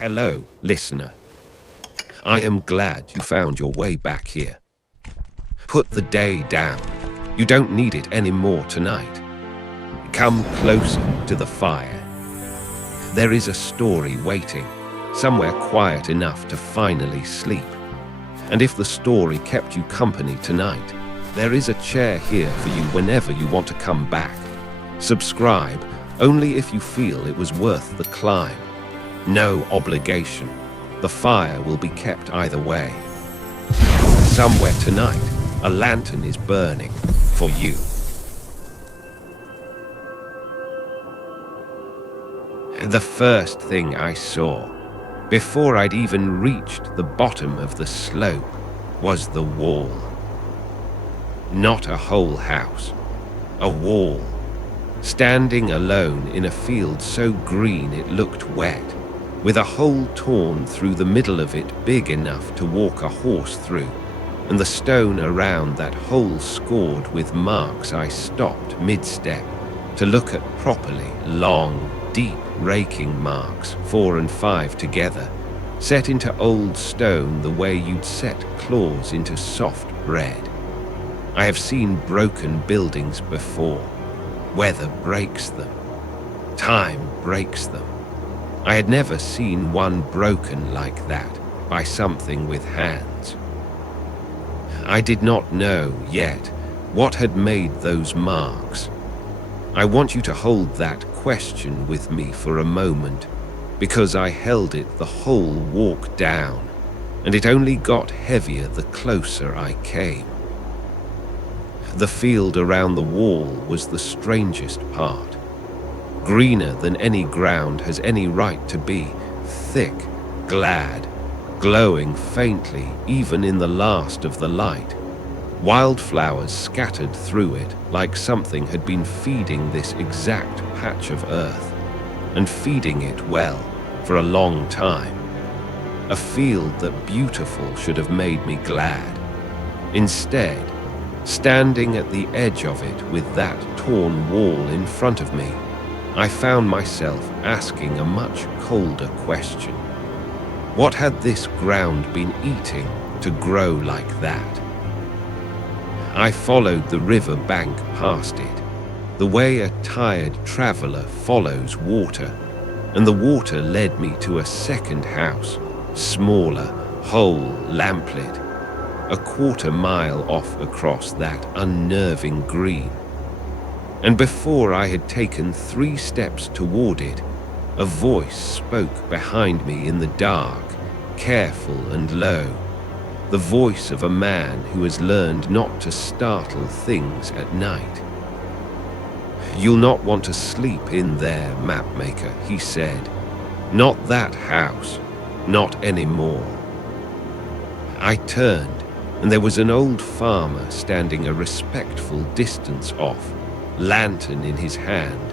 Hello, listener. I am glad you found your way back here. Put the day down. You don't need it anymore tonight. Come closer to the fire. There is a story waiting, somewhere quiet enough to finally sleep. And if the story kept you company tonight, there is a chair here for you whenever you want to come back. Subscribe only if you feel it was worth the climb. No obligation. The fire will be kept either way. Somewhere tonight, a lantern is burning for you. The first thing I saw, before I'd even reached the bottom of the slope, was the wall. Not a whole house, a wall, standing alone in a field so green it looked wet, with a hole torn through the middle of it big enough to walk a horse through, and the stone around that hole scored with marks. I stopped mid-step to look at properly, long, deep raking marks, 4 and 5 together, set into old stone the way you'd set claws into soft bread. I have seen broken buildings before. Weather breaks them. Time breaks them. I had never seen one broken like that by something with hands. I did not know yet what had made those marks. I want you to hold that question with me for a moment, because I held it the whole walk down, and it only got heavier the closer I came. The field around the wall was the strangest part. Greener than any ground has any right to be, thick, glad, glowing faintly even in the last of the light. Wildflowers scattered through it like something had been feeding this exact patch of earth, and feeding it well for a long time. A field that beautiful should have made me glad. Instead, standing at the edge of it with that torn wall in front of me, I found myself asking a much colder question. What had this ground been eating to grow like that? I followed the river bank past it, the way a tired traveler follows water, and the water led me to a second house, smaller, whole, lamplit, a quarter-mile off across that unnerving green. And before I had taken 3 steps toward it, a voice spoke behind me in the dark, careful and low, the voice of a man who has learned not to startle things at night. "You'll not want to sleep in there, mapmaker," he said. "Not that house, not anymore." I turned, and there was an old farmer standing a respectful distance off, lantern in his hand,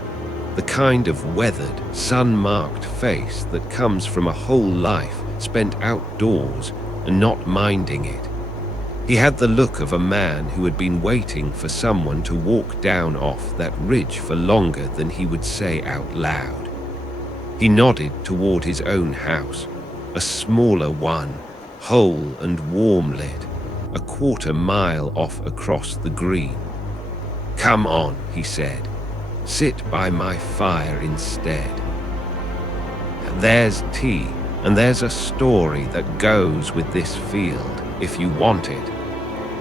the kind of weathered, sun-marked face that comes from a whole life spent outdoors and not minding it. He had the look of a man who had been waiting for someone to walk down off that ridge for longer than he would say out loud. He nodded toward his own house, a smaller one, whole and warm-lit, a quarter-mile off across the green. "Come on," he said. "Sit by my fire instead. There's tea, and there's a story that goes with this field, if you want it.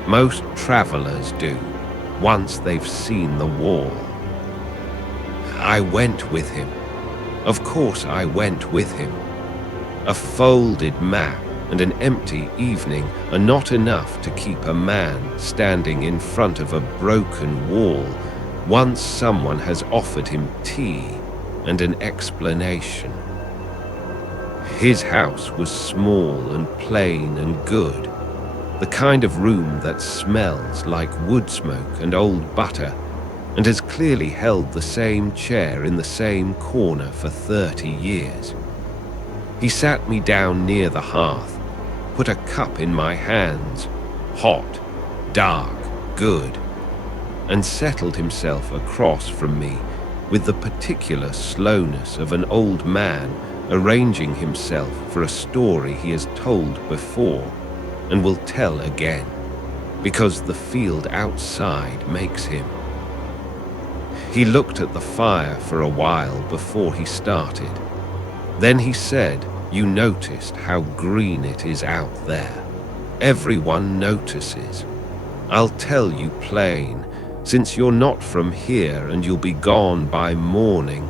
Most travelers do, once they've seen the wall." I went with him. Of course I went with him. A folded map and an empty evening are not enough to keep a man standing in front of a broken wall once someone has offered him tea and an explanation. His house was small and plain and good, the kind of room that smells like wood smoke and old butter, and has clearly held the same chair in the same corner for 30 years. He sat me down near the hearth, put a cup in my hands, hot, dark, good, and settled himself across from me with the particular slowness of an old man arranging himself for a story he has told before and will tell again, because the field outside makes him. He looked at the fire for a while before he started. Then he said, "You noticed how green it is out there. Everyone notices. I'll tell you plain, since you're not from here and you'll be gone by morning,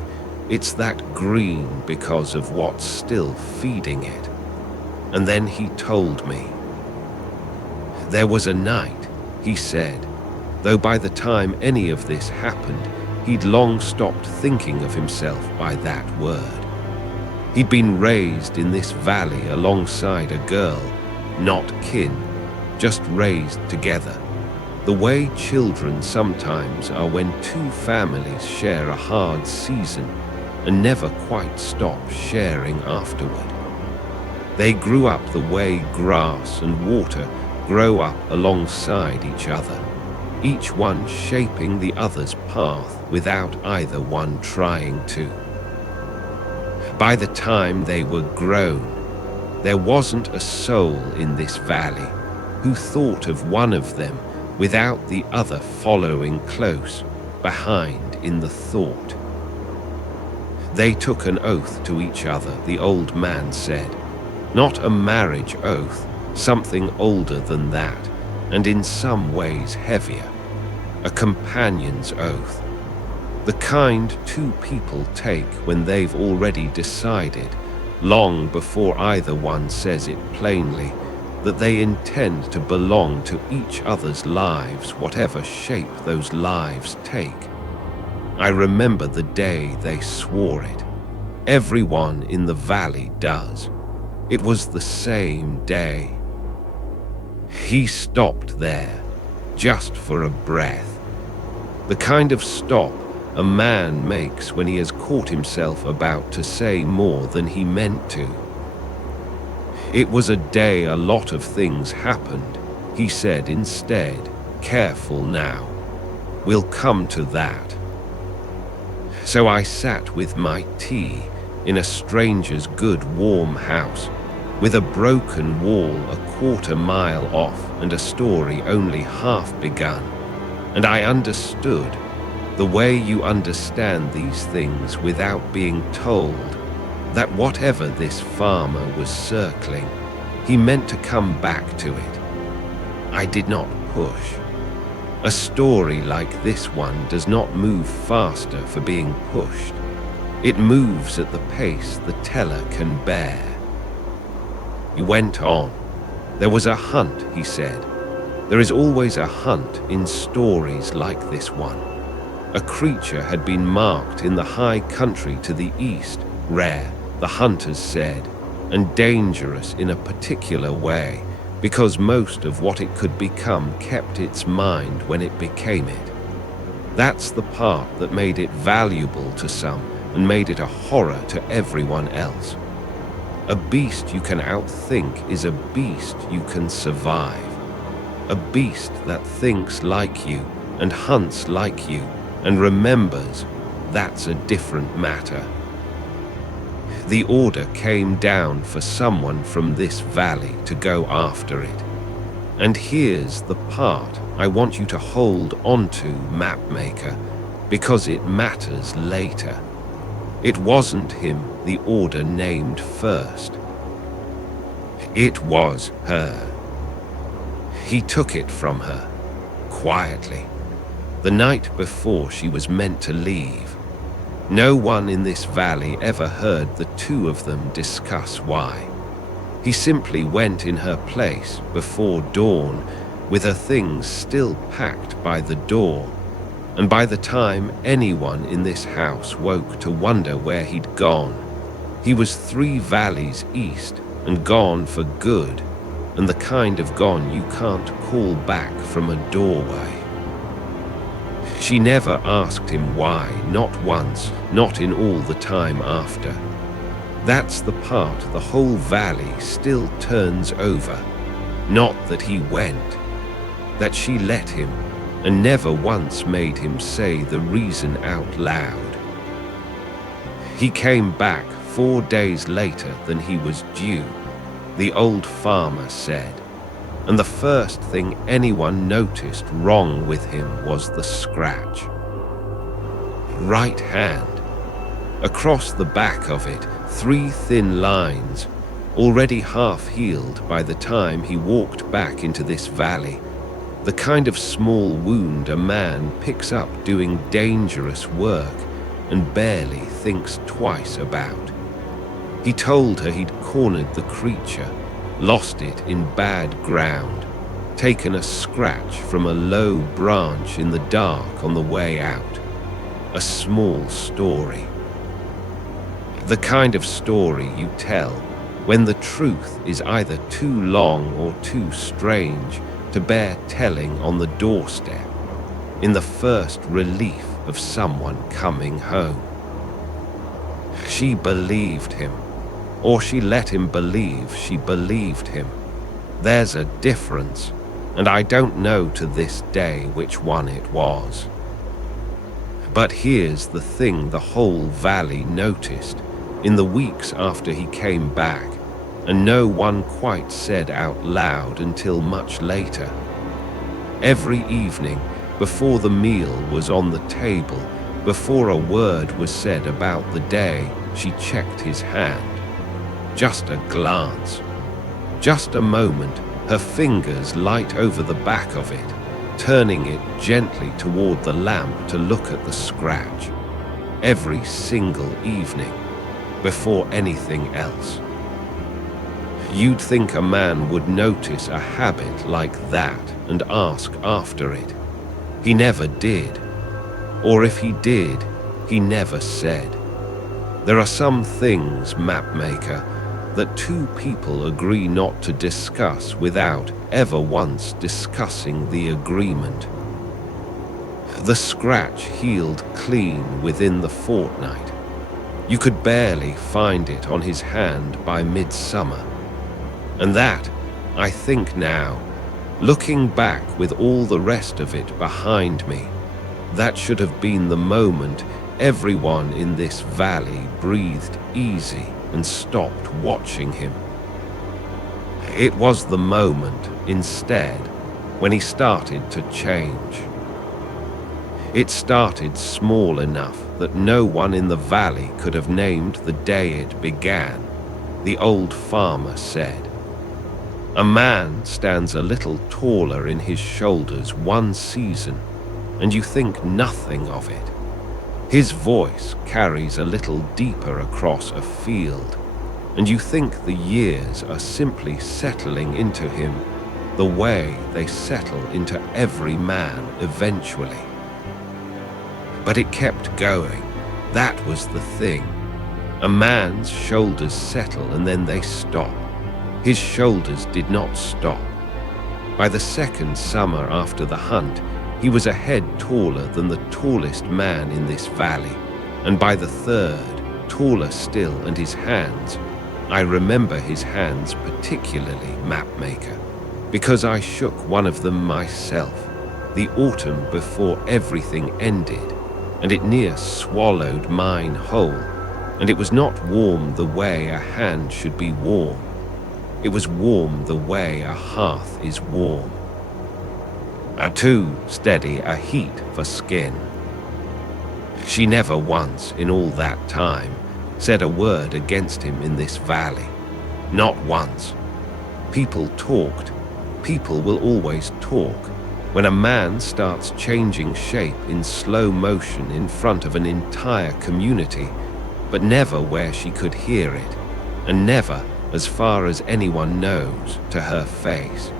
it's that green because of what's still feeding it." And then he told me. There was a night, he said, though by the time any of this happened, he'd long stopped thinking of himself by that word. He'd been raised in this valley alongside a girl, not kin, just raised together, the way children sometimes are when two families share a hard season and never quite stop sharing afterward. They grew up the way grass and water grow up alongside each other, each one shaping the other's path without either one trying to. By the time they were grown, there wasn't a soul in this valley who thought of one of them without the other following close behind in the thought. They took an oath to each other, the old man said, not a marriage oath, something older than that, and in some ways heavier, a companion's oath, the kind two people take when they've already decided, long before either one says it plainly, that they intend to belong to each other's lives, whatever shape those lives take. I remember the day they swore it. Everyone in the valley does. It was the same day. He stopped there, just for a breath. The kind of stop a man makes when he has caught himself about to say more than he meant to. It was a day a lot of things happened, he said instead, careful now. We'll come to that. So I sat with my tea in a stranger's good warm house, with a broken wall a quarter-mile off and a story only half begun, and I understood, the way you understand these things without being told, that whatever this farmer was circling, he meant to come back to it. I did not push. A story like this one does not move faster for being pushed. It moves at the pace the teller can bear. He went on. There was a hunt, he said. There is always a hunt in stories like this one. A creature had been marked in the high country to the east, rare, the hunters said, and dangerous in a particular way, because most of what it could become kept its mind when it became it. That's the part that made it valuable to some and made it a horror to everyone else. A beast you can outthink is a beast you can survive. A beast that thinks like you and hunts like you and remembers, that's a different matter. The order came down for someone from this valley to go after it. And here's the part I want you to hold onto, Mapmaker, because it matters later. It wasn't him the order named first. It was her. He took it from her, quietly, the night before she was meant to leave. No one in this valley ever heard the two of them discuss why. He simply went in her place before dawn, with her things still packed by the door, and by the time anyone in this house woke to wonder where he'd gone, he was 3 valleys east and gone for good, and the kind of gone you can't call back from a doorway. She never asked him why, not once, not in all the time after. That's the part the whole valley still turns over. Not that he went, that she let him, and never once made him say the reason out loud. He came back 4 days later than he was due, the old farmer said, and the first thing anyone noticed wrong with him was the scratch. Right hand. Across the back of it, 3 thin lines, already half healed by the time he walked back into this valley. The kind of small wound a man picks up doing dangerous work and barely thinks twice about. He told her he'd cornered the creature, lost it in bad ground, taken a scratch from a low branch in the dark on the way out. A small story. The kind of story you tell when the truth is either too long or too strange to bear telling on the doorstep, in the first relief of someone coming home. She believed him, or she let him believe she believed him. There's a difference, and I don't know to this day which one it was. But here's the thing the whole valley noticed in the weeks after he came back, and no one quite said out loud until much later. Every evening, before the meal was on the table, before a word was said about the day, she checked his hand. Just a glance. Just a moment, her fingers light over the back of it, turning it gently toward the lamp to look at the scratch. Every single evening, before anything else. You'd think a man would notice a habit like that and ask after it. He never did. Or if he did, he never said. There are some things, mapmaker, that 2 people agree not to discuss without ever once discussing the agreement. The scratch healed clean within the fortnight. You could barely find it on his hand by midsummer. And that, I think now, looking back with all the rest of it behind me, that should have been the moment everyone in this valley breathed easy and stopped watching him. It was the moment, instead, when he started to change. It started small enough that no one in the valley could have named the day it began, the old farmer said. A man stands a little taller in his shoulders one season, and you think nothing of it. His voice carries a little deeper across a field, and you think the years are simply settling into him the way they settle into every man eventually. But it kept going. That was the thing. A man's shoulders settle and then they stop. His shoulders did not stop. By the second summer after the hunt, he was a head taller than the tallest man in this valley, and by the third, taller still, and his hands, I remember his hands particularly, mapmaker, because I shook one of them myself, the autumn before everything ended, and it near swallowed mine whole, and it was not warm the way a hand should be warm. It was warm the way a hearth is warm. Too steady a heat for skin. She never once, in all that time, said a word against him in this valley. Not once. People talked. People will always talk. When a man starts changing shape in slow motion in front of an entire community, but never where she could hear it, and never, as far as anyone knows, to her face.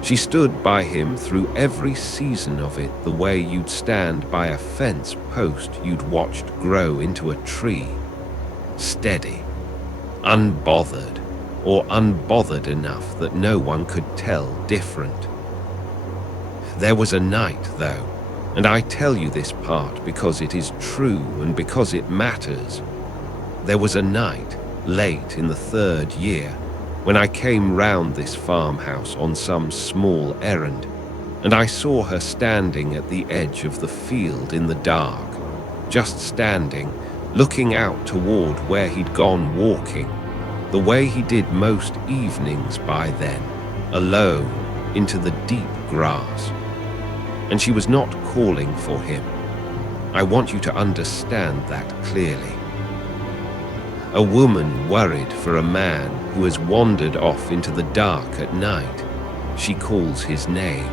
She stood by him through every season of it the way you'd stand by a fence post you'd watched grow into a tree. Steady, unbothered, or unbothered enough that no one could tell different. There was a night, though, and I tell you this part because it is true and because it matters. There was a night, late in the 3rd year, when I came round this farmhouse on some small errand, and I saw her standing at the edge of the field in the dark, just standing, looking out toward where he'd gone walking, the way he did most evenings by then, alone, into the deep grass. And she was not calling for him. I want you to understand that clearly. A woman worried for a man who has wandered off into the dark at night. She calls his name.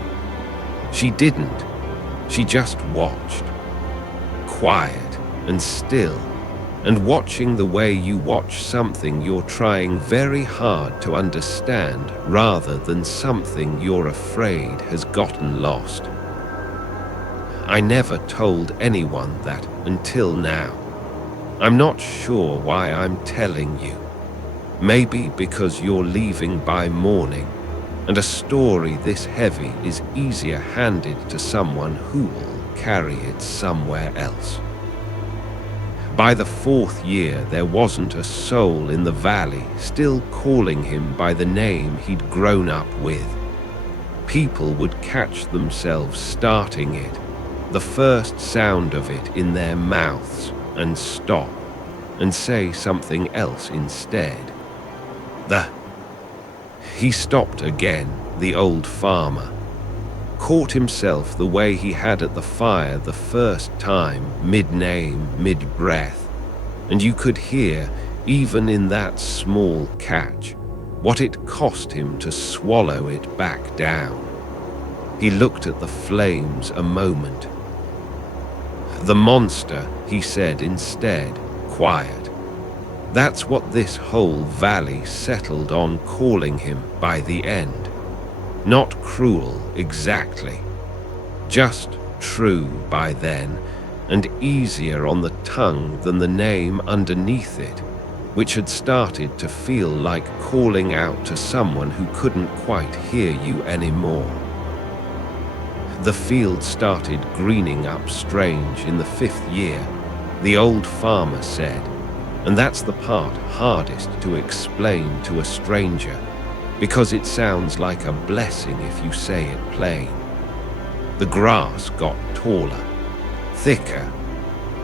She didn't. She just watched. Quiet and still, and watching the way you watch something you're trying very hard to understand rather than something you're afraid has gotten lost. I never told anyone that until now. I'm not sure why I'm telling you. Maybe because you're leaving by morning, and a story this heavy is easier handed to someone who will carry it somewhere else. By the 4th year, there wasn't a soul in the valley still calling him by the name he'd grown up with. People would catch themselves starting it, the first sound of it in their mouths, and stop, and say something else instead. He stopped again, the old farmer. Caught himself the way he had at the fire the first time, mid-name, mid-breath, and you could hear, even in that small catch, what it cost him to swallow it back down. He looked at the flames a moment. The monster, he said instead, quiet. That's what this whole valley settled on calling him by the end. Not cruel, exactly. Just true by then, and easier on the tongue than the name underneath it, which had started to feel like calling out to someone who couldn't quite hear you anymore. The field started greening up strange in the 5th year, the old farmer said, and that's the part hardest to explain to a stranger, because it sounds like a blessing if you say it plain. The grass got taller, thicker.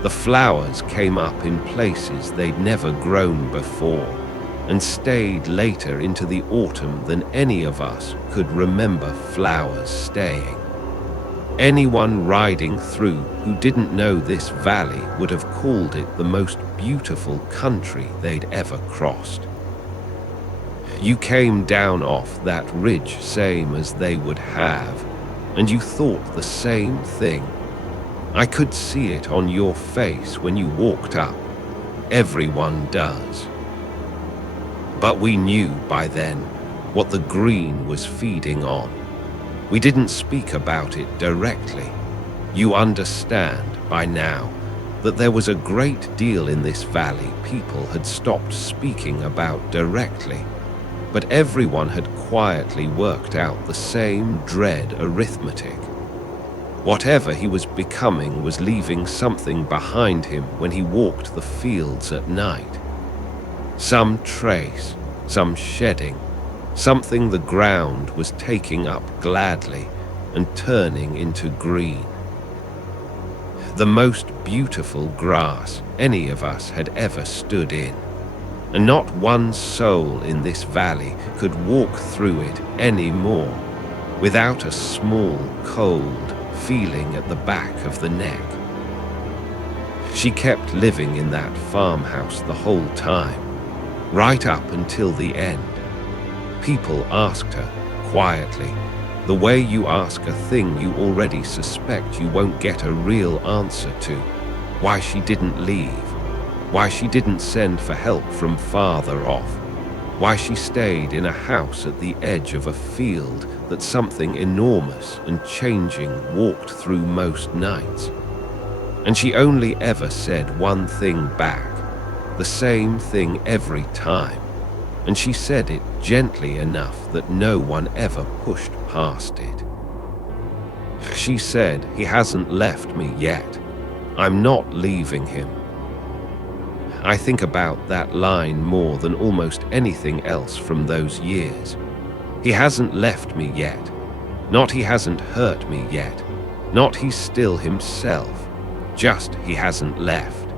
The flowers came up in places they'd never grown before, and stayed later into the autumn than any of us could remember flowers staying. Anyone riding through who didn't know this valley would have called it the most beautiful country they'd ever crossed. You came down off that ridge same as they would have, and you thought the same thing. I could see it on your face when you walked up. Everyone does. But we knew by then what the green was feeding on. We didn't speak about it directly. You understand by now that there was a great deal in this valley people had stopped speaking about directly, but everyone had quietly worked out the same dread arithmetic. Whatever he was becoming was leaving something behind him when he walked the fields at night. Some trace, some shedding, something the ground was taking up gladly and turning into green. The most beautiful grass any of us had ever stood in, and not one soul in this valley could walk through it any more without a small, cold feeling at the back of the neck. She kept living in that farmhouse the whole time, right up until the end. People asked her, quietly, the way you ask a thing you already suspect you won't get a real answer to, why she didn't leave, why she didn't send for help from farther off, why she stayed in a house at the edge of a field that something enormous and changing walked through most nights. And she only ever said one thing back, the same thing every time. And she said it gently enough that no one ever pushed past it. She said, "He hasn't left me yet. I'm not leaving him." I think about that line more than almost anything else from those years. He hasn't left me yet. Not he hasn't hurt me yet. Not he's still himself. Just he hasn't left.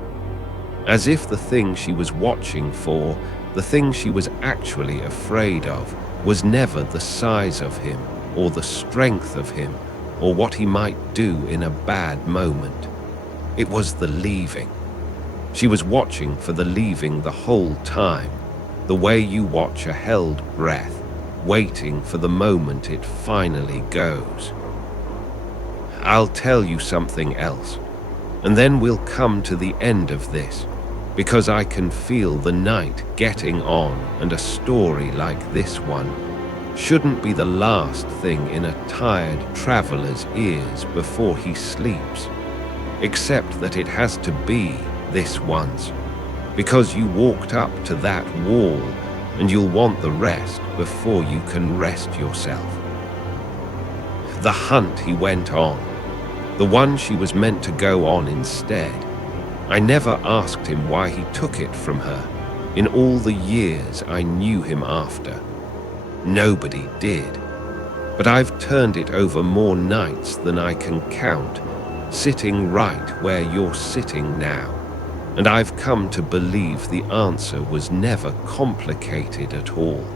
as if the thing she was watching for, the thing she was actually afraid of, was never the size of him, or the strength of him, or what he might do in a bad moment. It was the leaving. She was watching for the leaving the whole time, the way you watch a held breath, waiting for the moment it finally goes. I'll tell you something else, and then we'll come to the end of this, because I can feel the night getting on, and a story like this one shouldn't be the last thing in a tired traveler's ears before he sleeps, except that it has to be this once, because you walked up to that wall, and you'll want the rest before you can rest yourself. The hunt he went on, the one she was meant to go on instead, I never asked him why he took it from her in all the years I knew him after. Nobody did, but I've turned it over more nights than I can count, sitting right where you're sitting now, and I've come to believe the answer was never complicated at all.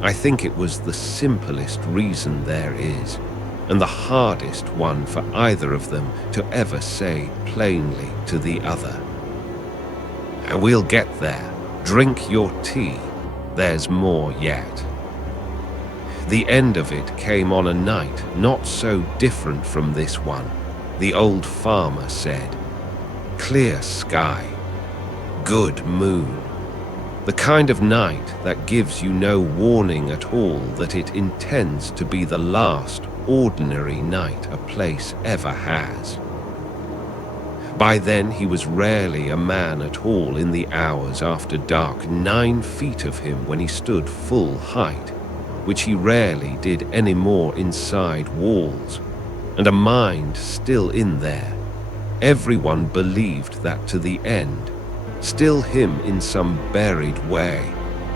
I think it was the simplest reason there is, and the hardest one for either of them to ever say plainly to the other. And we'll get there. Drink your tea. There's more yet. The end of it came on a night not so different from this one, the old farmer said. Clear sky. Good moon. The kind of night that gives you no warning at all that it intends to be the last ordinary night a place ever has. By then he was rarely a man at all in the hours after dark, 9 feet of him when he stood full height, which he rarely did any more inside walls, and a mind still in there. Everyone believed that to the end, still him in some buried way,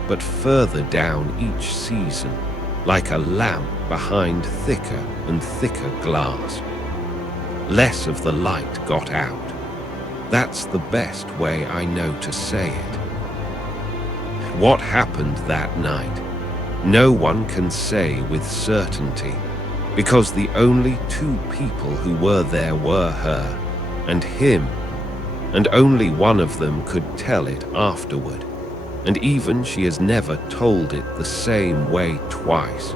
but further down each season, like a lamp behind thicker and thicker glass. Less of the light got out. That's the best way I know to say it. What happened that night, no one can say with certainty, because the only 2 people who were there were her and him, and only one of them could tell it afterward, and even she has never told it the same way twice,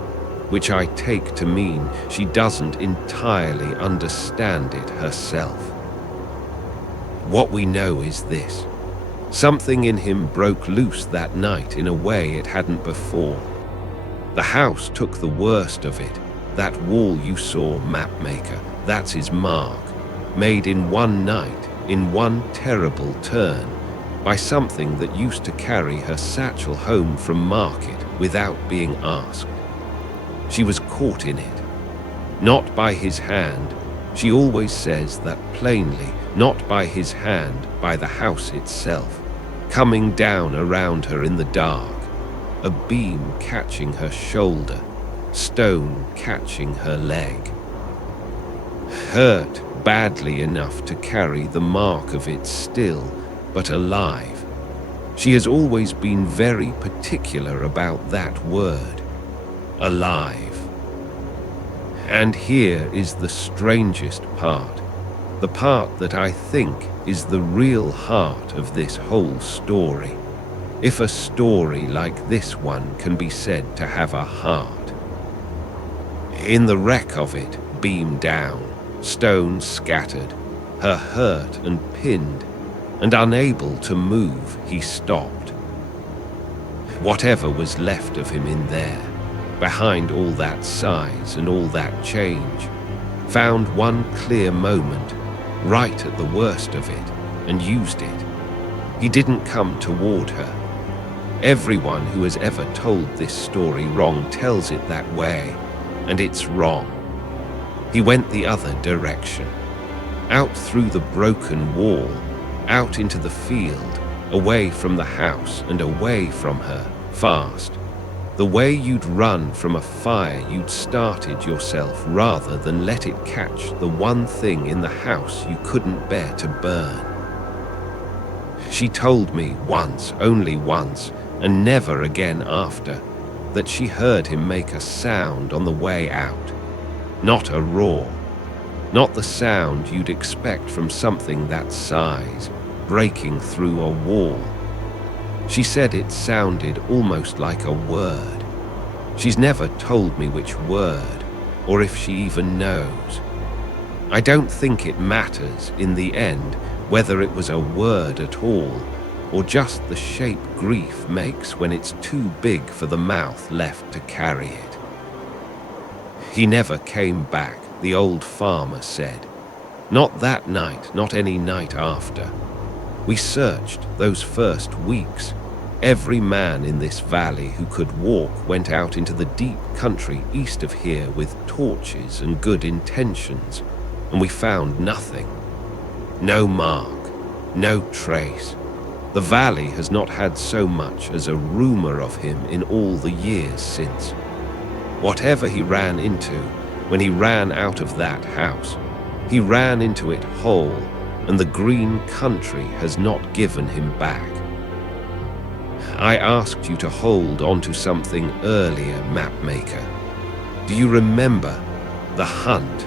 which I take to mean she doesn't entirely understand it herself. What we know is this: something in him broke loose that night in a way it hadn't before. The house took the worst of it. That wall you saw, mapmaker, that's his mark, made in one night, in one terrible turn, by something that used to carry her satchel home from market without being asked. She was caught in it. Not by his hand, she always says that plainly, not by his hand, by the house itself, coming down around her in the dark, a beam catching her shoulder, stone catching her leg. Hurt badly enough to carry the mark of it still, but alive. She has always been very particular about that word, alive. And here is the strangest part, the part that I think is the real heart of this whole story, if a story like this one can be said to have a heart. In the wreck of it, beam down, stones scattered, her hurt and pinned, and unable to move, he stopped. Whatever was left of him in there, behind all that size and all that change, found one clear moment, right at the worst of it, and used it. He didn't come toward her. Everyone who has ever told this story wrong tells it that way, and it's wrong. He went the other direction, out through the broken wall, out into the field, away from the house and away from her, fast. The way you'd run from a fire you'd started yourself rather than let it catch the one thing in the house you couldn't bear to burn. She told me once, only once, and never again after, that she heard him make a sound on the way out. Not a roar, not the sound you'd expect from something that size, breaking through a wall. She said it sounded almost like a word. She's never told me which word, or if she even knows. I don't think it matters, in the end, whether it was a word at all, or just the shape grief makes when it's too big for the mouth left to carry it. He never came back, the old farmer said. Not that night, not any night after. We searched those first weeks. Every man in this valley who could walk went out into the deep country east of here with torches and good intentions, and we found nothing. No mark, no trace. The valley has not had so much as a rumor of him in all the years since. Whatever he ran into, when he ran out of that house, he ran into it whole, and the green country has not given him back. I asked you to hold on to something earlier, Mapmaker. Do you remember the hunt?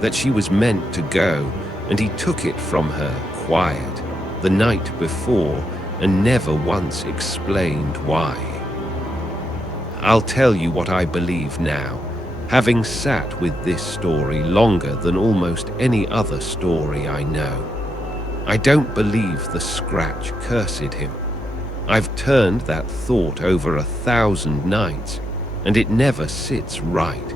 That she was meant to go, and he took it from her quiet, the night before, and never once explained why. I'll tell you what I believe now, having sat with this story longer than almost any other story I know. I don't believe the scratch cursed him. I've turned that thought over 1,000 nights, and it never sits right,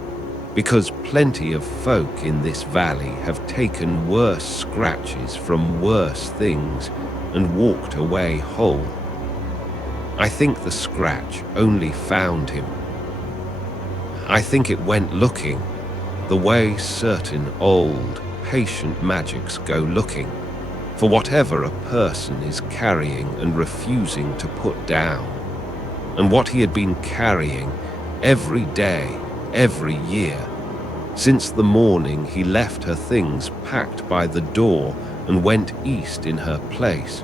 because plenty of folk in this valley have taken worse scratches from worse things and walked away whole. I think the scratch only found him. I think it went looking, the way certain old, patient magics go looking, for whatever a person is carrying and refusing to put down. And what he had been carrying every day, every year, since the morning he left her things packed by the door and went east in her place,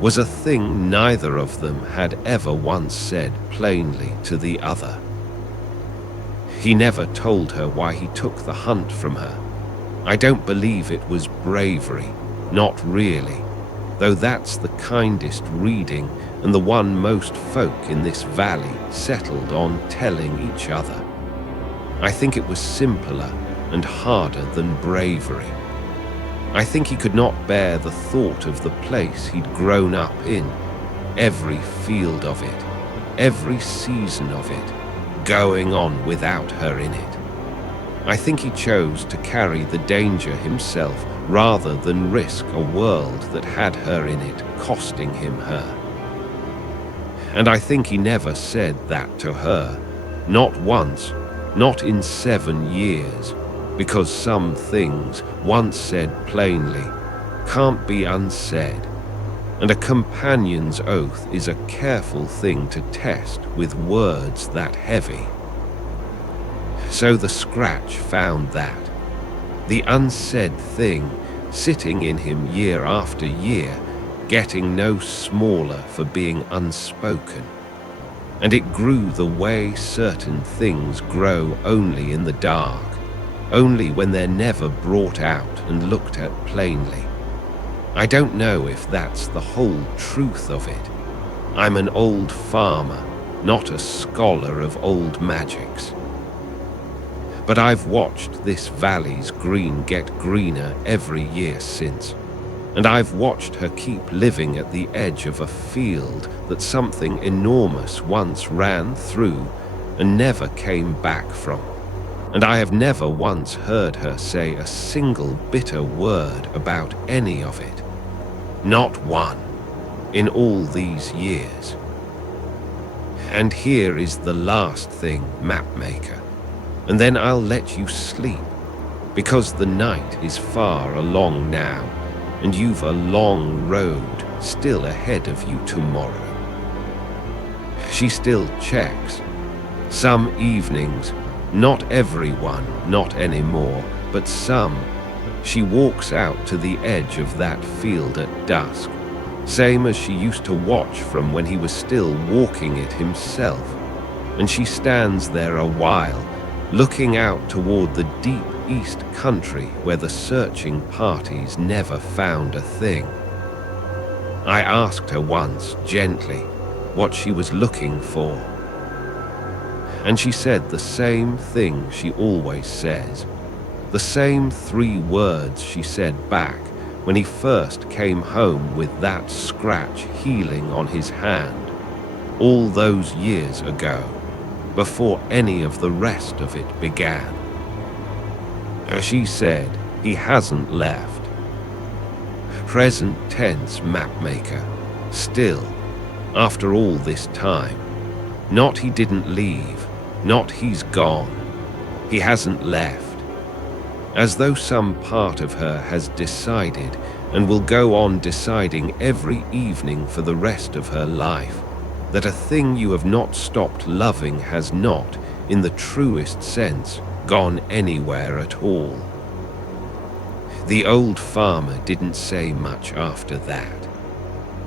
was a thing neither of them had ever once said plainly to the other. He never told her why he took the hunt from her. I don't believe it was bravery, not really, though that's the kindest reading and the one most folk in this valley settled on telling each other. I think it was simpler and harder than bravery. I think he could not bear the thought of the place he'd grown up in, every field of it, every season of it, going on without her in it. I think he chose to carry the danger himself rather than risk a world that had her in it, costing him her. And I think he never said that to her, not once, not in 7 years, because some things, once said plainly, can't be unsaid, and a companion's oath is a careful thing to test with words that heavy. So the scratch found that, the unsaid thing sitting in him year after year, getting no smaller for being unspoken. And it grew the way certain things grow only in the dark, only when they're never brought out and looked at plainly. I don't know if that's the whole truth of it. I'm an old farmer, not a scholar of old magics. But I've watched this valley's green get greener every year since, and I've watched her keep living at the edge of a field that something enormous once ran through and never came back from. And I have never once heard her say a single bitter word about any of it. Not one, in all these years. And here is the last thing, Mapmaker, and then I'll let you sleep, because the night is far along now, and you've a long road still ahead of you tomorrow. She still checks. Some evenings, not everyone, not anymore, but some, she walks out to the edge of that field at dusk, same as she used to watch from when he was still walking it himself. And she stands there a while, looking out toward the deep east country where the searching parties never found a thing. I asked her once, gently, what she was looking for. And she said the same thing she always says, the same 3 words she said back when he first came home with that scratch healing on his hand, all those years ago, before any of the rest of it began. She said he hasn't left. Present tense mapmaker, still, after all this time. Not he didn't leave, not he's gone. He hasn't left. As though some part of her has decided and will go on deciding every evening for the rest of her life that a thing you have not stopped loving has not, in the truest sense, gone anywhere at all. The old farmer didn't say much after that.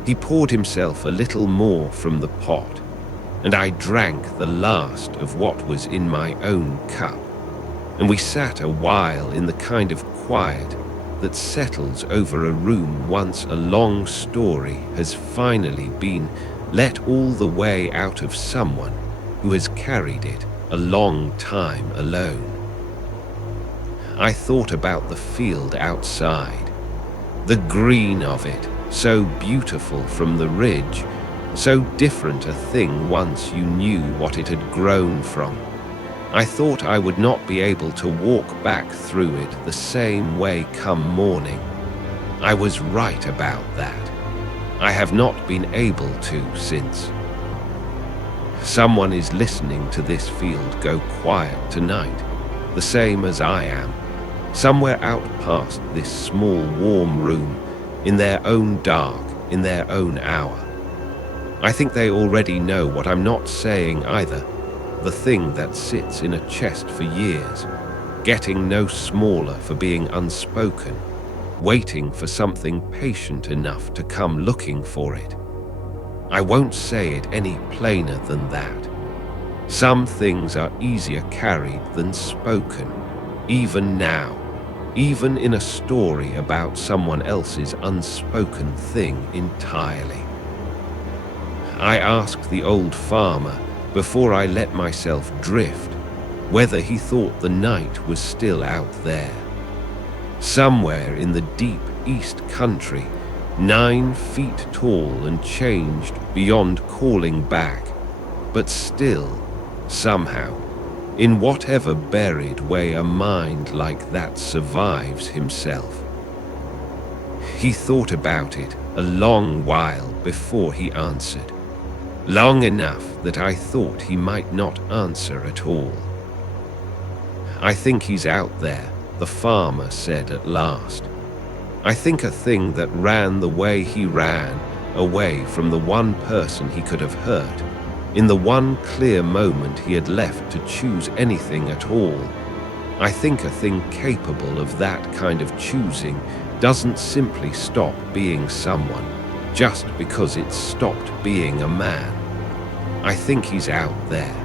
He poured himself a little more from the pot, and I drank the last of what was in my own cup, and we sat a while in the kind of quiet that settles over a room once a long story has finally been let all the way out of someone who has carried it a long time alone. I thought about the field outside, the green of it, so beautiful from the ridge, so different a thing once you knew what it had grown from. I thought I would not be able to walk back through it the same way come morning. I was right about that. I have not been able to since. Someone is listening to this field go quiet tonight, the same as I am, somewhere out past this small warm room, in their own dark, in their own hour. I think they already know what I'm not saying either, the thing that sits in a chest for years, getting no smaller for being unspoken, waiting for something patient enough to come looking for it. I won't say it any plainer than that. Some things are easier carried than spoken, even now, even in a story about someone else's unspoken thing entirely. I asked the old farmer, before I let myself drift, whether he thought the night was still out there. Somewhere in the deep east country, 9 feet tall and changed beyond calling back, but still, somehow, in whatever buried way a mind like that survives himself. He thought about it a long while before he answered, long enough that I thought he might not answer at all. I think he's out there, the farmer said at last. I think a thing that ran the way he ran, away from the one person he could have hurt, in the one clear moment he had left to choose anything at all. I think a thing capable of that kind of choosing doesn't simply stop being someone just because it's stopped being a man. I think he's out there,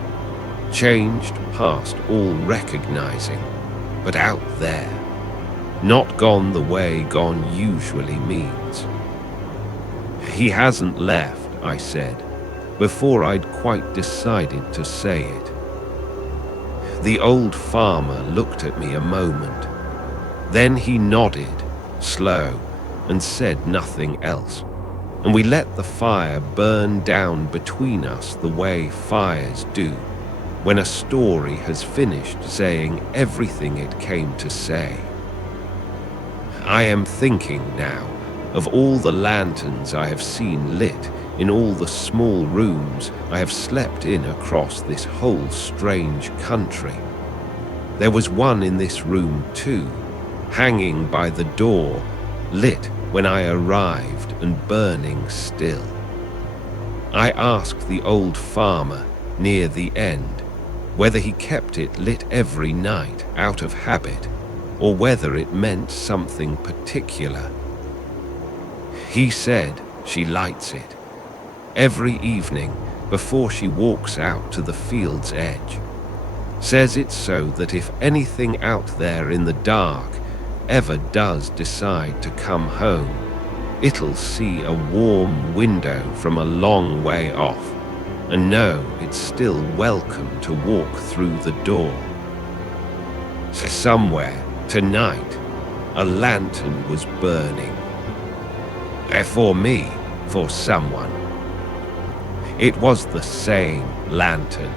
changed past all recognizing, but out there, not gone the way gone usually means. He hasn't left, I said, before I'd quite decided to say it. The old farmer looked at me a moment. Then he nodded, slow, and said nothing else, and we let the fire burn down between us the way fires do when a story has finished saying everything it came to say. I am thinking now of all the lanterns I have seen lit in all the small rooms I have slept in across this whole strange country. There was one in this room too, hanging by the door, lit when I arrived and burning still. I asked the old farmer near the end whether he kept it lit every night out of habit, or whether it meant something particular. He said she lights it every evening before she walks out to the field's edge. Says it's so that if anything out there in the dark ever does decide to come home, it'll see a warm window from a long way off and know it's still welcome to walk through the door. Somewhere tonight, a lantern was burning. For me, for someone. It was the same lantern